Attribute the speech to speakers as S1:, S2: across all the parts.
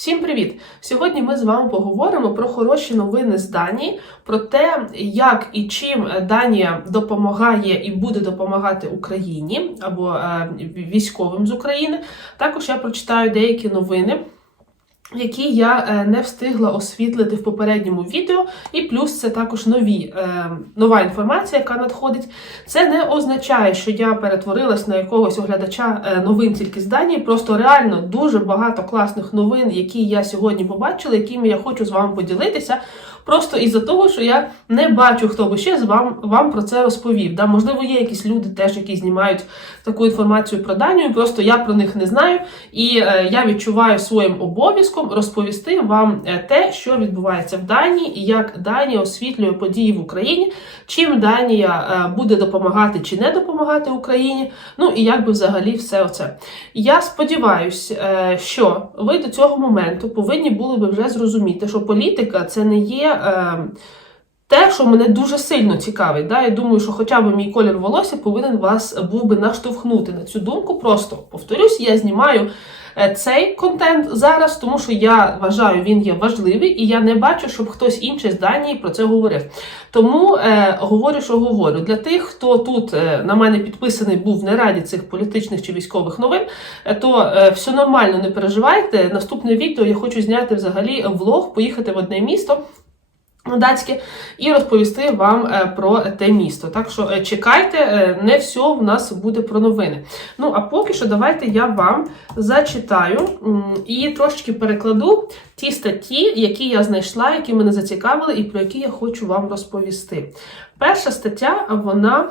S1: Всім привіт! Сьогодні ми з вами поговоримо про хороші новини з Данії, про те, як і чим Данія допомагає і буде допомагати Україні або е, військовим з України. Також я прочитаю деякі новини. Які я е, не встигла освітлити в попередньому відео, і плюс це також нові, е, нова інформація, яка надходить. Це не означає, що я перетворилась на якогось оглядача е, новин тільки з Данії. Просто реально дуже багато класних новин, які я сьогодні побачила, якими я хочу з вами поділитися. Просто із-за того, що я не бачу, хто би ще з вам вам про це розповів. Да? Можливо, є якісь люди, теж які знімають таку інформацію про Данію. Просто я про них не знаю, і е, я відчуваю своїм обов'язком розповісти вам е, те, що відбувається в Данії, і як Данія освітлює події в Україні, чим Данія е, буде допомагати чи не допомагати Україні. Ну і як би взагалі все оце. Я сподіваюся, що ви до цього моменту повинні були би вже зрозуміти, що політика це не є. Е, те, що мене дуже сильно цікавить. Да? Я думаю, що хоча б мій колір волосся повинен вас був би наштовхнути на цю думку. Просто повторюсь, я знімаю е, цей контент зараз, тому що я вважаю, він є важливий, і я не бачу, щоб хтось інший з Данії про це говорив. Тому е, говорю, що говорю. Для тих, хто тут е, на мене підписаний, був не раді цих політичних чи військових новин, е, то е, все нормально, не переживайте. Наступне відео я хочу зняти взагалі влог, поїхати в одне місто датське і розповісти вам е, про те місто. Так що е, чекайте, е, не все в нас буде про новини. Ну, а поки що, давайте я вам зачитаю і трошечки перекладу ті статті, які я знайшла, які мене зацікавили, і про які я хочу вам розповісти. Перша стаття, вона.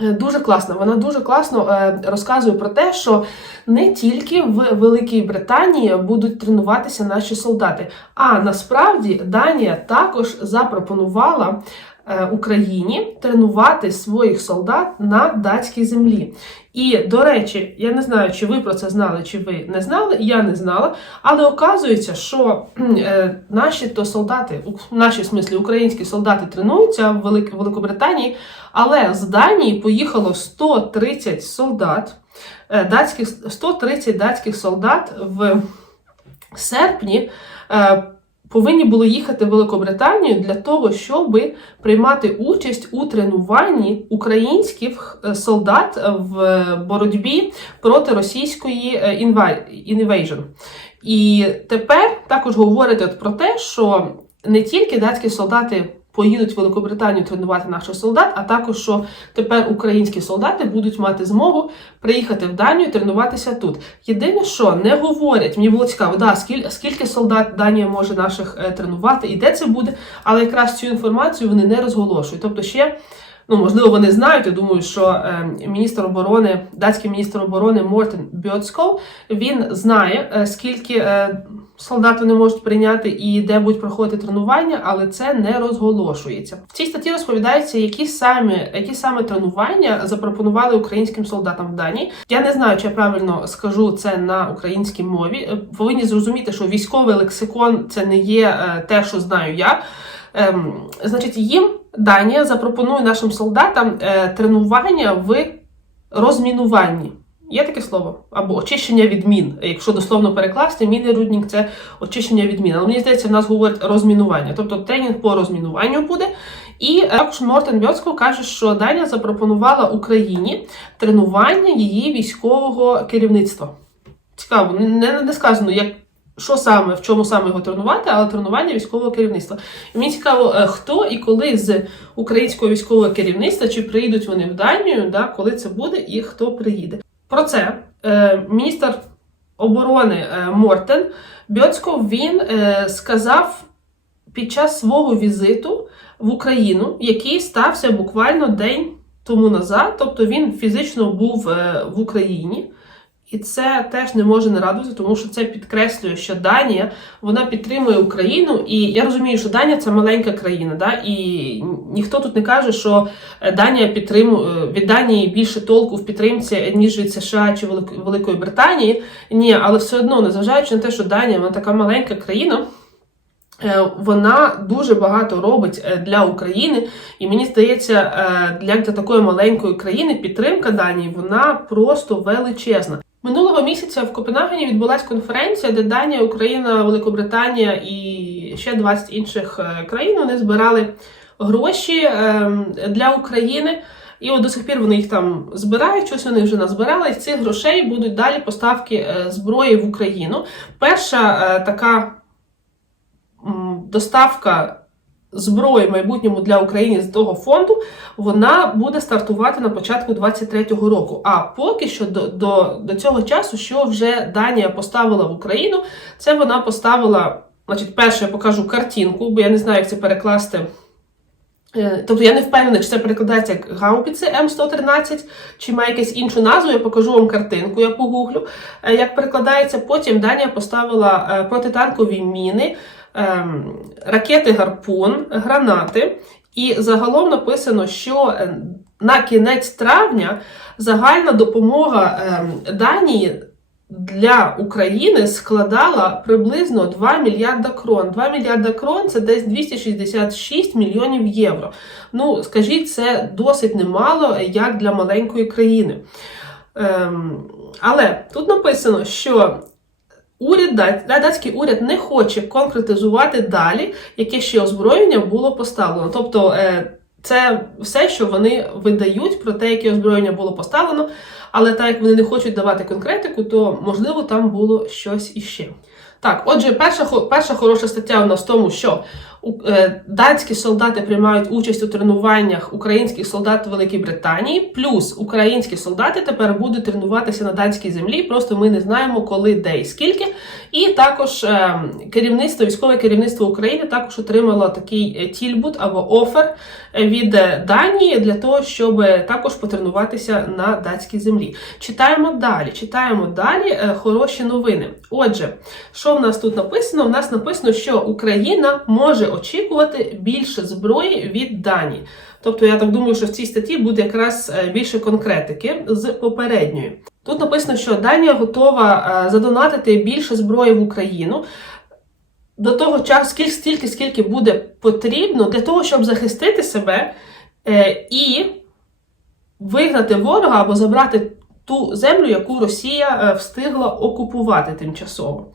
S1: Дуже класна, вона дуже класно е, розказує про те, що не тільки в Великій Британії будуть тренуватися наші солдати, а насправді Данія також запропонувала е, Україні тренувати своїх солдат на датській землі. І, до речі, я не знаю, чи ви про це знали, чи ви не знали, я не знала. Але оказується, що е, наші то солдати, в смислі українські солдати тренуються в Велик Великобританії, але з Данії поїхало 130 солдат, е, датських 130 датських солдат в серпні. Е, повинні були їхати в Великобританію для того, щоб приймати участь у тренуванні українських е, солдат в боротьбі проти російської інвейжн. І тепер також говорять про те, що не тільки датські солдати поїдуть в Великобританію тренувати наших солдат, а також що тепер українські солдати будуть мати змогу приїхати в Данію тренуватися тут. Єдине, що не говорять, мені було цікаво, да, скільки солдат Данія може наших е, тренувати і де це буде, але якраз цю інформацію вони не розголошують. Тобто ще. Ну, можливо, вони знають. Я думаю, що е, міністр оборони, датський міністр оборони Мортен Бьоцков, він знає, е, скільки е, солдат вони можуть прийняти і де будуть проходити тренування, але це не розголошується. В цій статті розповідається, які саме які саме тренування запропонували українським солдатам в Данії. Я не знаю, чи я правильно скажу це на українській мові. Повинні зрозуміти, що військовий лексикон це не є те, що знаю я. Ем, Значить, їм Данія запропонує нашим солдатам е, тренування в розмінуванні. Є таке слово? Або очищення від мін. Якщо дословно перекласти, міни руднік це очищення від мін. Але мені здається, в нас говорять розмінування. Тобто тренінг по розмінуванню буде. І е, також Мортен Бьоцько каже, що Данія запропонувала Україні тренування її військового керівництва. Цікаво, не, не сказано, як. Що саме, в чому саме його тренувати, але тренування військового керівництва. І мені цікаво, е, хто і коли з українського військового керівництва, чи приїдуть вони в Данію, да, коли це буде і хто приїде. Про це е, міністр оборони е, Мортен Бьоцько він е, сказав під час свого візиту в Україну, який стався буквально день тому назад. Тобто він фізично був е, в Україні. І це теж не може не радувати, тому що це підкреслює, що Данія вона підтримує Україну. І я розумію, що Данія це маленька країна, да? і ніхто тут не каже, що Данія підтримує від Данії більше толку в підтримці, ніж від США чи Великої Британії. Ні, але все одно, незважаючи на те, що Данія вона така маленька країна. Е, вона дуже багато робить е, для України, і мені здається, е, для такої маленької країни підтримка Данії вона просто величезна. Минулого місяця в Копенгагені відбулася конференція, де Данія, Україна, Великобританія і ще 20 інших е, країн вони збирали гроші ем, для України. І от до сих пір вони їх там збирають, щось вони вже назбирали. І з цих грошей будуть далі поставки е, зброї в Україну. Перша е, така доставка зброї в майбутньому для України з того фонду, вона буде стартувати на початку 23-го року. А поки що до, до, до цього часу, що вже Данія поставила в Україну, це вона поставила. Значить, перше я покажу картинку, бо я не знаю, як це перекласти. Е, Тобто я не впевнена, чи це перекладається як гаубіци М113, чи має якусь іншу назву. Я покажу вам картинку, я погуглю. Е, Як перекладається, потім Данія поставила е, протитанкові міни, ракети гарпун, гранати. І загалом написано, що е, на кінець травня загальна допомога ем, Данії для України складала приблизно 2 мільярда крон. 2 мільярда крон це десь 266 мільйонів євро. Ну, скажіть, це досить немало як для маленької країни. Ем, але тут написано, що уряд, датський уряд не хоче конкретизувати далі, яке ще озброєння було поставлено. Тобто, е, це все, що вони видають про те, яке озброєння було поставлено. Але так як вони не хочуть давати конкретику, то можливо там було щось іще. Так, отже, перша, перша хороша стаття у нас в тому, що датські солдати приймають участь у тренуваннях українських солдат Великій Британії, плюс українські солдати тепер будуть тренуватися на датській землі. Просто ми не знаємо, коли, де і скільки. І також е, керівництво, військове керівництво України також отримало такий е, тільбут або офер е, від е, Данії для того, щоб е, також потренуватися на датській землі. Читаємо далі. Читаємо далі е, хороші новини. Отже, що в нас тут написано? У нас написано, що Україна може очікувати більше зброї від Данії. Тобто, я так думаю, що в цій статті буде якраз е, більше конкретики з попередньої. Тут написано, що Данія готова е, задонатити більше зброї в Україну. До того часу, скільки, стільки, скільки буде потрібно для того, щоб захистити себе е, і вигнати ворога або забрати ту землю, яку Росія встигла окупувати тимчасово.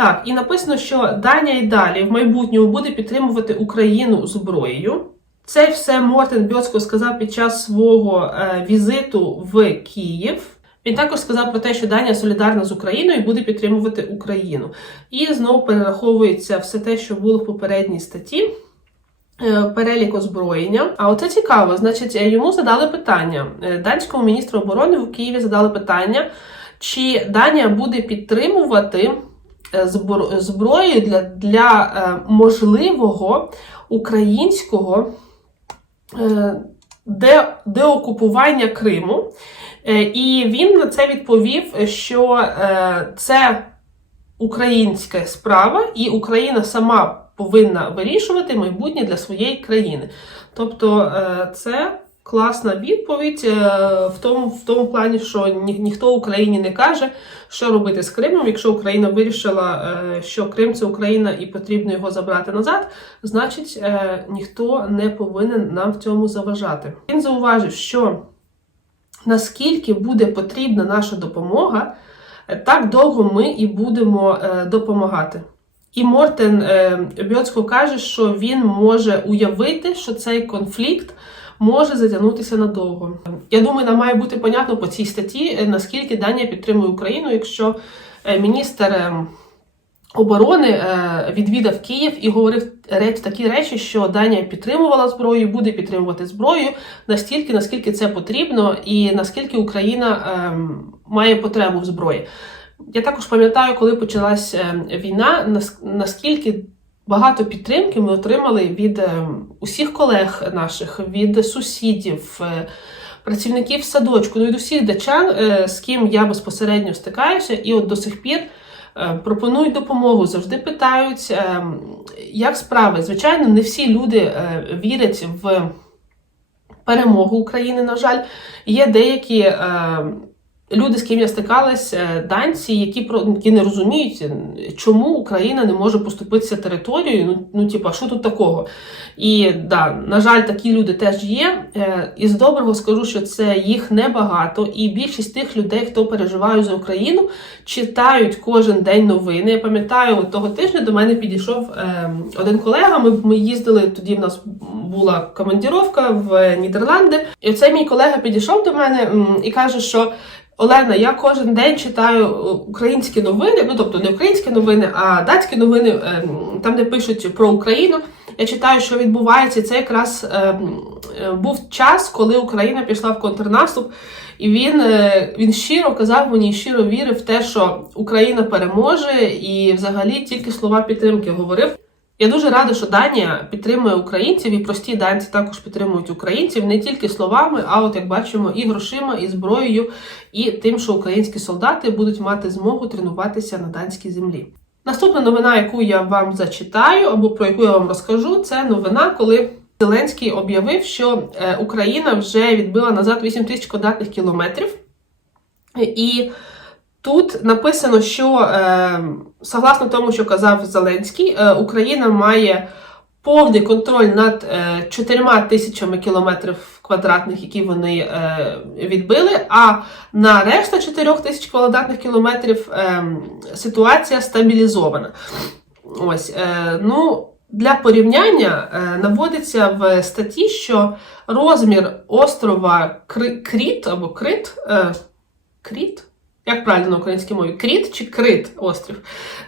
S1: Так, і написано, що Данія і далі в майбутньому буде підтримувати Україну зброєю. Це все Мортен Бьоцко сказав під час свого е, візиту в Київ. Він також сказав про те, що Данія солідарна з Україною і буде підтримувати Україну. І знову перераховується все те, що було в попередній статті. е, Перелік озброєння. А оце цікаво. Значить, е, йому задали питання. Данському міністру оборони в Києві задали питання, чи Данія буде підтримувати е, збро- зброю для, для е, можливого українського е, де, деокупування Криму. І він на це відповів, що це українська справа, і Україна сама повинна вирішувати майбутнє для своєї країни. Тобто, це класна відповідь е, в тому, в тому плані, що ні, ніхто Україні не каже, що робити з Кримом. Якщо Україна вирішила, е, що Крим це Україна і потрібно його забрати назад, значить е, ніхто не повинен нам в цьому заважати. Він зауважив, що наскільки буде потрібна наша допомога, так довго ми і будемо допомагати. І Мортен Бьоцько каже, що він може уявити, що цей конфлікт може затягнутися надовго. Я думаю, нам має бути понятно по цій статті, е, наскільки Данія підтримує Україну, якщо е, міністр е, оборони е, відвідав Київ і говорив такі речі, що Данія підтримувала зброю, буде підтримувати зброю настільки, наскільки це потрібно, і наскільки Україна ем, має потребу в зброї. Я також пам'ятаю, коли почалась е, війна, наскільки багато підтримки ми отримали від е, усіх колег наших, від сусідів, е, працівників садочку, ну і до дачан, е, з ким я безпосередньо стикаюся, і от до сих пір. Пропонують допомогу, завжди питають, як справи. Звичайно, не всі люди вірять в перемогу України, на жаль. Є деякі люди, з ким я стикалась, е, данці, які про які не розуміють, е, чому Україна не може поступитися територією. Ну, ну типа, що тут такого? І да, на жаль, такі люди теж є. Е, І з доброго скажу, що це їх небагато, і більшість тих людей, хто переживає за Україну, читають кожен день новини. Я пам'ятаю, того тижня до мене підійшов один колега. Ми, ми їздили тоді. В нас була командіровка в Нідерланди, і оцей мій колега підійшов до мене і каже, що. Олена, я кожен день читаю е, українські новини, ну тобто не українські новини, а датські новини, е, там де пишуть про Україну. Я читаю, що відбувається. Це якраз е, е, був час, коли Україна пішла в контрнаступ, і він, е, він щиро казав мені, щиро вірив в те, що Україна переможе, і взагалі тільки слова підтримки говорив. Я дуже рада, що Данія підтримує українців, і прості данці також підтримують українців не тільки словами, а от як бачимо, і грошима, і зброєю, і тим, що українські солдати будуть мати змогу тренуватися на данській землі. Наступна новина, яку я вам зачитаю, або про яку я вам розкажу, це новина, коли Зеленський об'явив, що е, Україна вже відбила назад 8 тисяч квадратних кілометрів. І тут написано, що е, согласно тому, що казав Зеленський, е, Україна має повний контроль над е, 4 тисячами кілометрів квадратних, які вони е, відбили. А на решта 4 тисяч квадратних кілометрів е, ситуація стабілізована. Ось, е, ну, для порівняння е, наводиться в статті, що розмір острова Кріт або Крит, е, Кріт, як правильно на українській мові? Кріт чи Крит острів?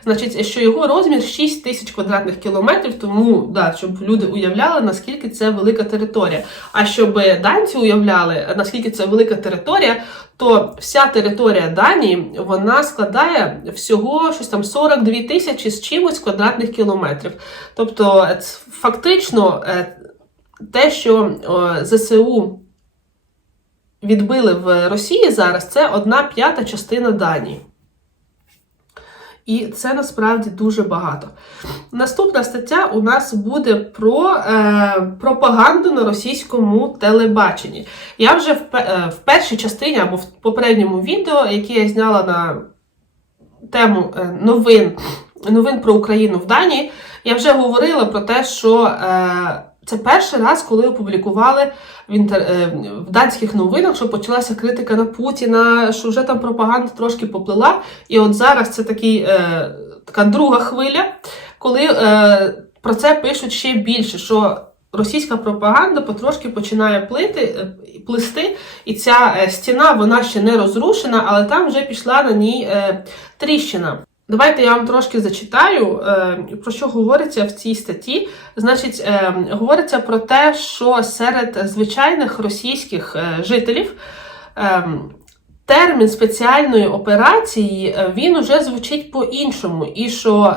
S1: Значить, що його розмір 6 тисяч квадратних кілометрів, тому да, щоб люди уявляли, наскільки це велика територія. А щоб данці уявляли, наскільки це велика територія, то вся територія Данії вона складає всього щось там 42 тисячі з чимось квадратних кілометрів. Тобто, е, фактично, е, те, що ЗСУ відбили в Росії зараз, це одна п'ята частина Данії. І це насправді дуже багато. Наступна стаття у нас буде про е, пропаганду на російському телебаченні. Я вже в, е, в першій частині або в попередньому відео, яке я зняла на тему е, новин, новин про Україну в Данії, я вже говорила про те, що е, це перший раз, коли опублікували в, інтер... е, в данських новинах, що почалася критика на Путіна, що вже там пропаганда трошки поплила. І от зараз це такий, е, така друга хвиля, коли е, про це пишуть ще більше. що Російська пропаганда потрошки починає плити, е, плисти, і ця е, стіна вона ще не розрушена, але там вже пішла на ній тріщина. Давайте я вам трошки зачитаю, е, про що говориться в цій статті. Значить, е, говориться про те, що серед звичайних російських е, жителів термін спеціальної операції він уже звучить по-іншому, і що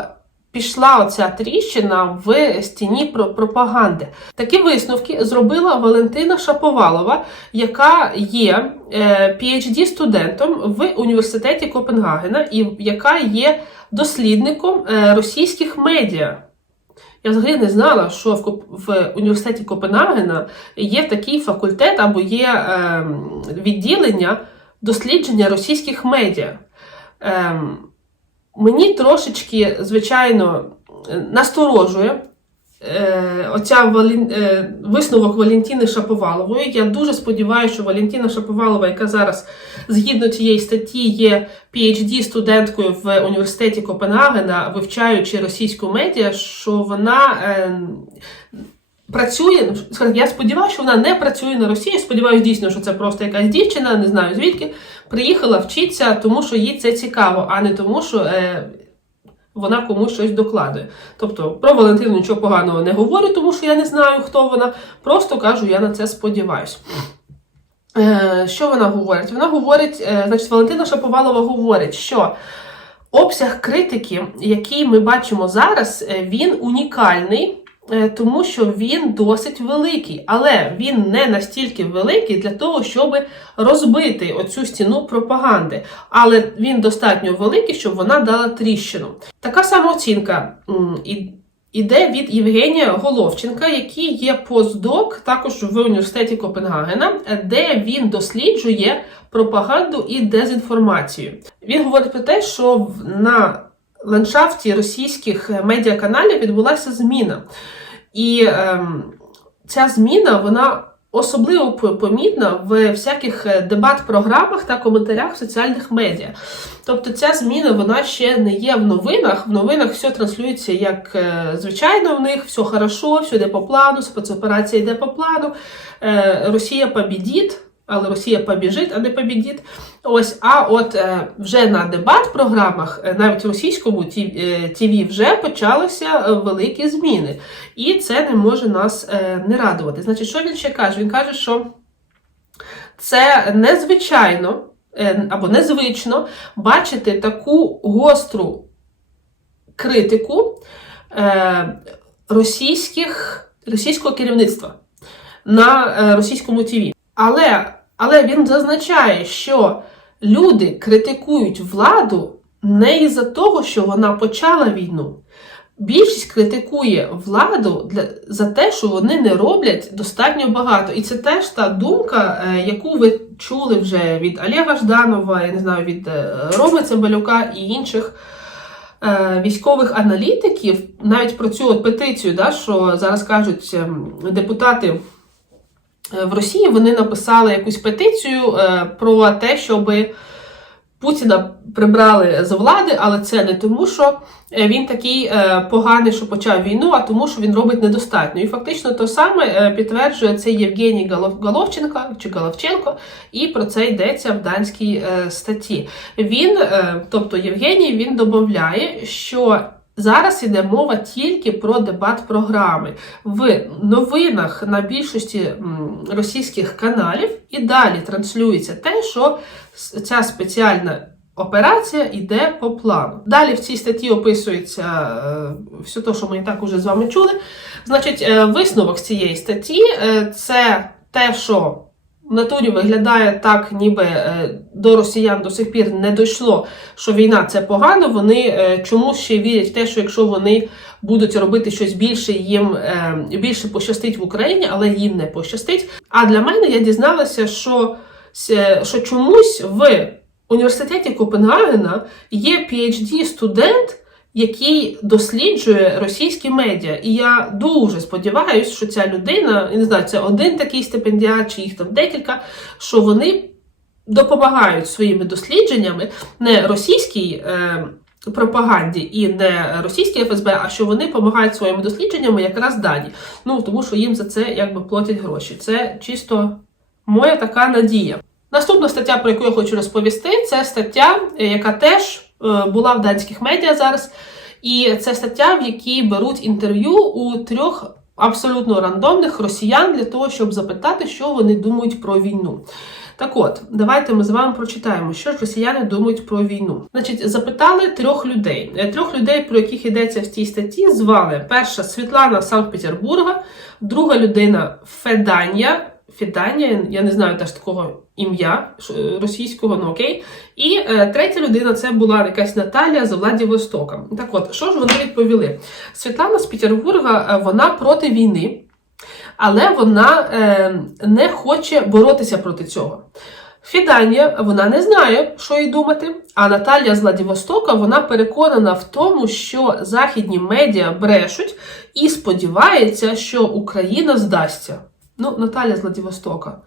S1: пішла оця тріщина в стіні пропаганди. Такі висновки зробила Валентина Шаповалова, яка є е, PhD-студентом в університеті Копенгагена і яка є дослідником е, російських медіа. Я взагалі не знала, що в, в університеті Копенгагена є такий факультет або є е, відділення дослідження російських медіа. Ем, мені трошечки, звичайно, насторожує е, оця Валін, е, висновок Валентини Шаповалової. Я дуже сподіваюся, що Валентина Шаповалова, яка зараз згідно цієї статті є PhD-студенткою в університеті Копенгагена, вивчаючи російську медіа, що вона. Е, Працює, ну, я сподіваюся, що вона не працює на Росії. Сподіваюся, дійсно, що це просто якась дівчина, не знаю звідки. Приїхала вчитися, тому що їй це цікаво, а не тому, що е, вона комусь щось докладує. Тобто про Валентину нічого поганого не говорю, тому що я не знаю, хто вона. Просто кажу, я на це сподіваюся. Е, що вона говорить? Вона говорить, е, значить, Валентина Шаповалова говорить, що обсяг критики, який ми бачимо зараз, е, він унікальний. Е, Тому що він досить великий, але він не настільки великий для того, щоб розбити оцю стіну пропаганди. Але він достатньо великий, щоб вона дала тріщину. Така сама оцінка іде від Євгенія Головченка, який є постдок також в університеті Копенгагена, де він досліджує пропаганду і дезінформацію. Він говорить про те, що на ландшафті російських медіаканалів відбулася зміна. І ем, ця зміна вона особливо помітна в всяких е, дебат-програмах та коментарях в соціальних медіа. Тобто ця зміна вона ще не є в новинах. В новинах все транслюється як е, звичайно в них, все хорошо, все йде по плану, спецоперація йде по плану. Е, Росія побідіть, але Росія побіжить, а не побідіть. Ось, а от е, вже на дебат-програмах, е, навіть в російському ТВ, вже почалися е, великі зміни. І це не може нас е, не радувати. Значить, що він ще каже? Він каже, що це незвичайно е, або незвично бачити таку гостру критику е, російських, російського керівництва на е, російському ТВ. Але, але він зазначає, що люди критикують владу не із-за того, що вона почала війну. Більшість критикує владу для, за те, що вони не роблять достатньо багато. І це теж та думка, е, яку ви чули вже від Олега Жданова, я не знаю, від е, Роми Цимбалюка і інших е, військових аналітиків, навіть про цю петицію, да, що зараз кажуть ем, депутати в Росії, вони написали якусь петицію е, про те, щоби. Путіна прибрали з влади, але це не тому, що е, він такий е, поганий, що почав війну, а тому, що він робить недостатньо. І фактично то саме е, підтверджує це Євгеній Голов- Головченко чи Головченко, і про це йдеться в данській е, статті. Він, е, тобто Євгеній, він додає, що зараз іде мова тільки про дебат-програми. В новинах на більшості російських каналів і далі транслюється те, що ця спеціальна операція йде по плану. Далі в цій статті описується е, все те, що ми і так уже з вами чули. Значить, е, висновок з цієї статті е, це те, що в натурі виглядає так, ніби е, до росіян до сих пір не дійшло, що війна це погано. Вони е, чомусь ще вірять в те, що якщо вони будуть робити щось більше, їм е, більше пощастить в Україні, але їм не пощастить. А для мене я дізналася, що, що чомусь в університеті Копенгагена є PhD студент. Який досліджує російські медіа, і я дуже сподіваюся, що ця людина, я не знаю, це один такий стипендіат, чи їх там декілька, що вони допомагають своїми дослідженнями не російській е, пропаганді і не російській ФСБ, а що вони допомагають своїми дослідженнями якраз Дані. Ну тому що їм за це якби платять гроші. Це чисто моя така надія. Наступна стаття, про яку я хочу розповісти, це стаття, е, яка теж була в данських медіа зараз. І це стаття, в якій беруть інтерв'ю у трьох абсолютно рандомних росіян для того, щоб запитати, що вони думають про війну. Так от, давайте ми з вами прочитаємо, що ж росіяни думають про війну. Значить, запитали трьох людей. Е, Трьох людей, про яких йдеться в цій статті, звали перша Світлана Санкт-Петербурга, друга людина Федання. Федання, я не знаю теж такого ім'я російського, ну окей. І е, третя людина це була якась Наталія з Владивостока. Так от, що ж вони відповіли? Світлана з Петербурга, е, вона проти війни, але вона е, не хоче боротися проти цього. Фідання, вона не знає, що їй думати. А Наталія з Владивостока вона переконана в тому, що західні медіа брешуть і сподівається, що Україна здасться. Ну, Наталя з Владивостока.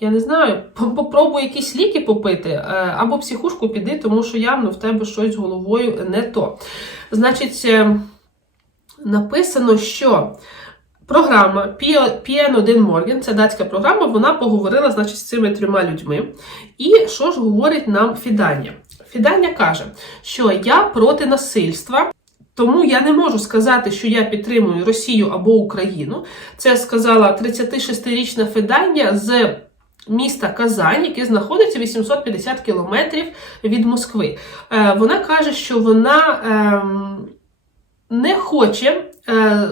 S1: Я не знаю, попробуй якісь ліки попити е, або психушку піди, тому що явно в тебе щось з головою не то. Значить, е, написано, що програма PN1 Morgan, це датська програма, вона поговорила значить, з цими трьома людьми. І що ж говорить нам Фідання? Фідання каже, що я проти насильства. Тому я не можу сказати, що я підтримую Росію або Україну. Це сказала 36-річна Федання з міста Казань, яке знаходиться 850 кілометрів від Москви. Е, Вона каже, що вона ем, не хоче е,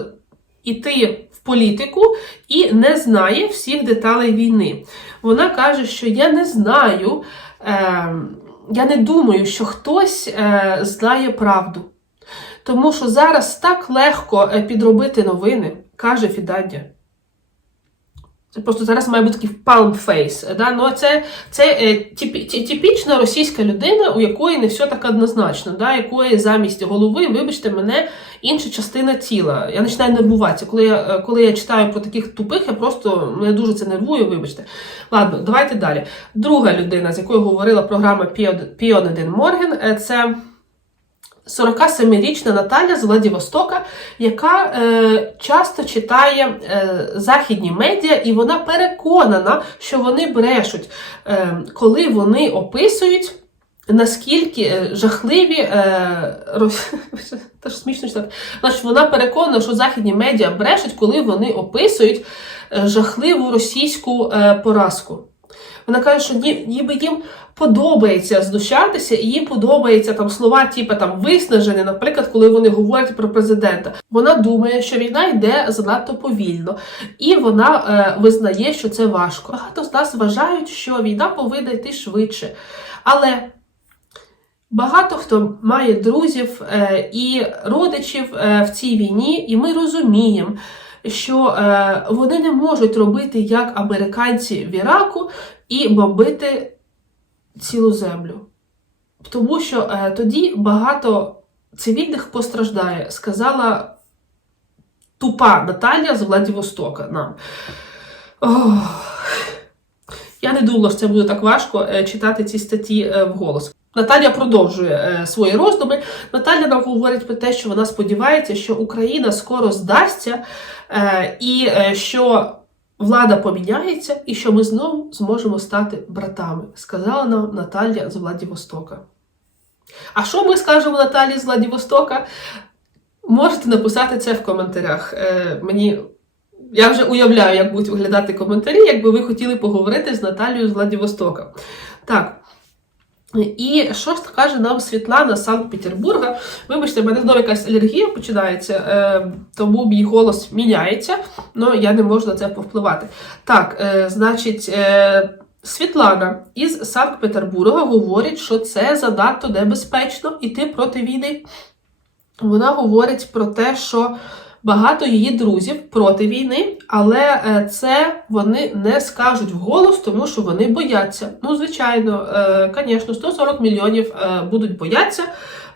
S1: іти в політику і не знає всіх деталей війни. Вона каже, що я не знаю, е, я не думаю, що хтось е, знає правду. Тому що зараз так легко е, підробити новини, каже Фідадя. Це просто зараз має бути такий palm face. Да? Ну, це це е, типічна російська людина, у якої не все так однозначно, да? якої замість голови, вибачте мене, інша частина тіла. Я починаю нервуватися. Коли я, е, коли я читаю про таких тупих, я просто мене дуже це нервує, вибачте. Ладно, давайте далі. Друга людина, з якою говорила програма Піон 1 Морген, е, це 47-річна Наталя з Владивостока, яка е, часто читає е, західні медіа, і вона переконана, що вони брешуть, е, коли вони описують. Наскільки е, жахливі е, ро- Теж смішно читати. Значить, вона переконана, що західні медіа брешуть, коли вони описують е, жахливу російську е, поразку. Вона каже, що ні- ніби їм подобається знущатися, і їм подобаються там слова, типу там виснажені, наприклад, коли вони говорять про президента. Вона думає, що війна йде занадто повільно, і вона е, визнає, що це важко. Багато з нас вважають, що війна повинна йти швидше. Але багато хто має друзів е, і родичів е, в цій війні, і ми розуміємо. Що е, вони не можуть робити як американці в Іраку і бомбити цілу землю. Тому що е, тоді багато цивільних постраждає, сказала тупа Наталія з Владивостока нам. Ох. Я не думала, що це буде так важко е, читати ці статті е, вголос. Наталя продовжує е, свої роздуми. Наталя нам говорить про те, що вона сподівається, що Україна скоро здасться, і що влада поміняється, і що ми знову зможемо стати братами, сказала нам Наталія з Владивостока. А що ми скажемо Наталі з Владивостока? Можете написати це в коментарях. Е, мені я вже уявляю, як будуть виглядати коментарі, якби ви хотіли поговорити з Наталією з Владивостока. Так. І що ж каже нам Світлана з Санкт-Петербурга? Вибачте, в мене знову якась алергія починається, е, тому мій голос міняється, але я не можу на це повпливати. Так, е, значить, е, Світлана із Санкт-Петербурга говорить, що це занадто небезпечно іти проти війни. Вона говорить про те, що багато її друзів проти війни, але е, це вони не скажуть вголос, тому що вони бояться. Ну, звичайно, е, звісно, 140 мільйонів е, будуть боятися,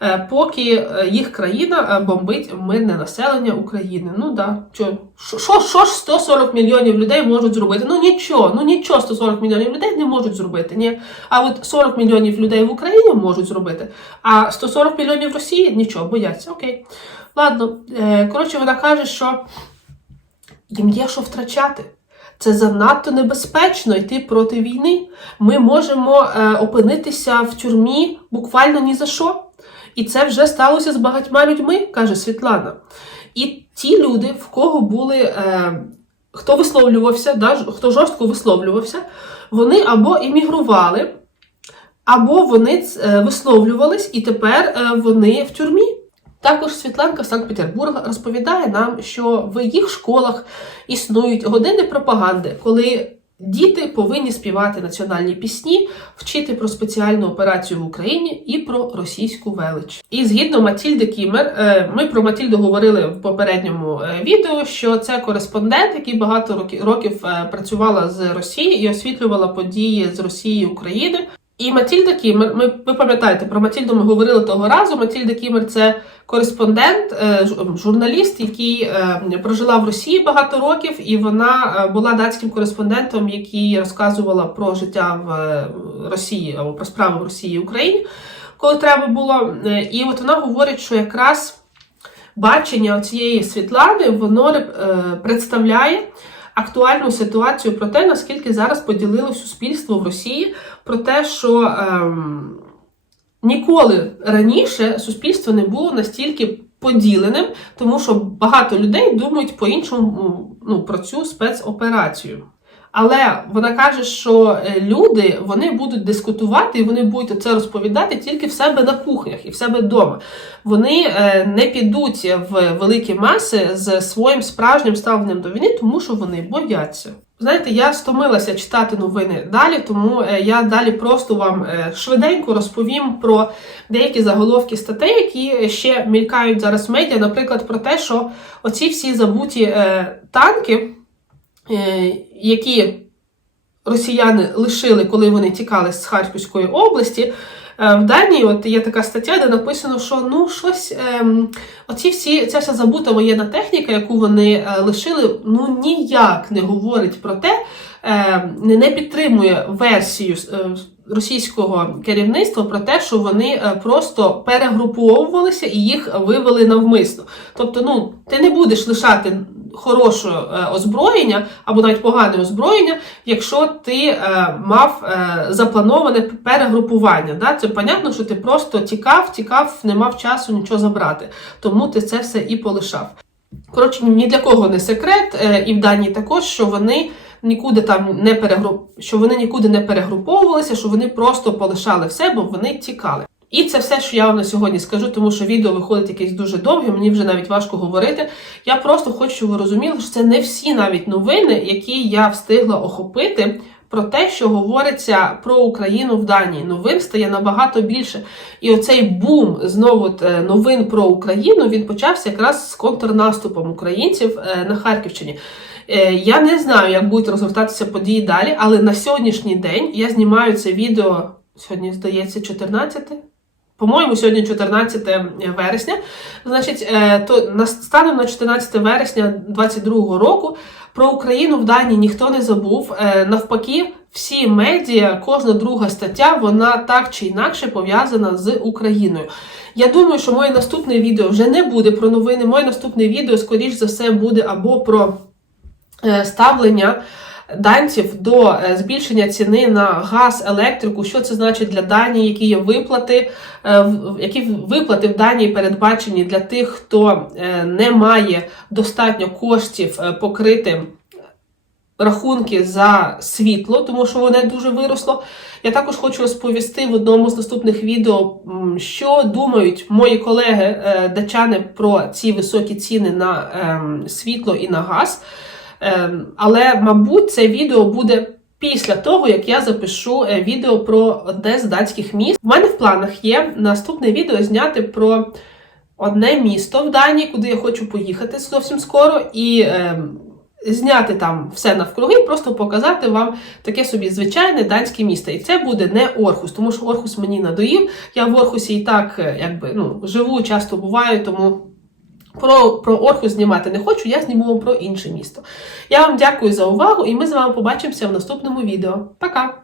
S1: е, поки е, їх країна е, бомбить мирне населення України. Ну да, що, що ж 140 мільйонів людей можуть зробити? Ну нічого, ну нічого 140 мільйонів людей не можуть зробити. Ні. А от 40 мільйонів людей в Україні можуть зробити, а 140 мільйонів в Росії нічого, бояться. Окей. Ладно, е, коротше, вона каже, що їм є що втрачати. Це занадто небезпечно йти проти війни. Ми можемо е, опинитися в тюрмі буквально ні за що. І це вже сталося з багатьма людьми, каже Світлана. І ті люди, в кого були, е, хто висловлювався, да, хто жорстко висловлювався, вони або іммігрували, або вони е, висловлювались, і тепер вони в тюрмі. Також Світланка Санкт-Петербурга розповідає нам, що в їх школах існують години пропаганди, коли діти повинні співати національні пісні, вчити про спеціальну операцію в Україні і про російську велич. І згідно Матільди Кімер, е, ми про Матільду говорили в попередньому е, відео, що це кореспондент, який багато років е, працювала з Росії і освітлювала події з Росії України. І Матільда Кімер, ми ви пам'ятаєте, про Матільду ми говорили того разу. Матільда Кімер це кореспондент, е, журналіст, який е, прожила в Росії багато років, і вона е, була датським кореспондентом, який розказувала про життя в Росії або про справи в Росії і Україні, коли треба було. І от вона говорить, що якраз бачення цієї Світлани воно представляє актуальну ситуацію про те, наскільки зараз поділило суспільство в Росії, про те, що ем, ніколи раніше суспільство не було настільки поділеним, тому що багато людей думають по-іншому ну, про цю спецоперацію. Але вона каже, що е, люди вони будуть дискутувати і вони будуть це розповідати тільки в себе на кухнях і в себе вдома. Вони е, не підуть в великі маси з своїм справжнім ставленням до війни, тому що вони бояться. Знаєте, я стомилася читати новини далі, тому е, я далі просто вам швиденько розповім про деякі заголовки статей, які ще мількають зараз в медіа, наприклад, про те, що оці всі забуті танки, які росіяни лишили, коли вони тікали з Харківської області. е, В Данії от є така стаття, де написано, що ну щось ем, оці всі ця вся забута воєнна техніка, яку вони е, лишили, ну ніяк не говорить про те, е, не, не підтримує версію е, російського керівництва про те, що вони е, просто перегруповувалися і їх вивели навмисно. Тобто, ну ти не будеш лишати хороше е, озброєння або навіть погане озброєння, якщо ти е, мав е, заплановане перегрупування. Да? Це понятно, що ти просто тікав, тікав, не мав часу нічого забрати. Тому ти це все і полишав. Коротше, ні для кого не секрет, і в Данії також, що вони нікуди там не перегруп... що вони нікуди не перегруповувалися, що вони просто полишали все, бо вони тікали. І це все, що я вам на сьогодні скажу, тому що відео виходить якесь дуже довге, мені вже навіть важко говорити. Я просто хочу, щоб ви розуміли, що це не всі навіть новини, які я встигла охопити. Про те, що говориться про Україну в Данії, новин стає набагато більше. І оцей бум знову е, новин про Україну він почався якраз з контрнаступом українців е, на Харківщині. Е, Я не знаю, як будуть розгортатися події далі, але на сьогоднішній день я знімаю це відео. Сьогодні, здається, 14? По-моєму, сьогодні 14 вересня. Значить, е, то станом на 14 вересня 2022 року про Україну в Данії ніхто не забув. Е, Навпаки, всі медіа, кожна друга стаття, вона так чи інакше пов'язана з Україною. Я думаю, що моє наступне відео вже не буде про новини. Моє наступне відео, скоріш за все, буде або про е, ставлення данців до е, збільшення ціни на газ, електрику, що це значить для Данії, які є виплати, е, які виплати в Данії передбачені для тих, хто е, не має достатньо коштів покрити рахунки за світло, тому що воно дуже виросло. Я також хочу розповісти в одному з наступних відео, що думають мої колеги дачани про ці високі ціни на ем, світло і на газ. Ем, Але, мабуть, це відео буде після того, як я запишу е, відео про одне з датських міст. У мене в планах є наступне відео зняти про одне місто в Данії, куди я хочу поїхати зовсім скоро, і ем, зняти там все навкруги, просто показати вам таке собі звичайне данське місто. І це буде не Орхус, тому що Орхус мені надоїв. Я в Орхусі і так е, якби ну живу, часто буваю, тому. Про, про Орхус знімати не хочу, я зніму вам про інше місто. Я вам дякую за увагу, і ми з вами побачимося в наступному відео. Пока!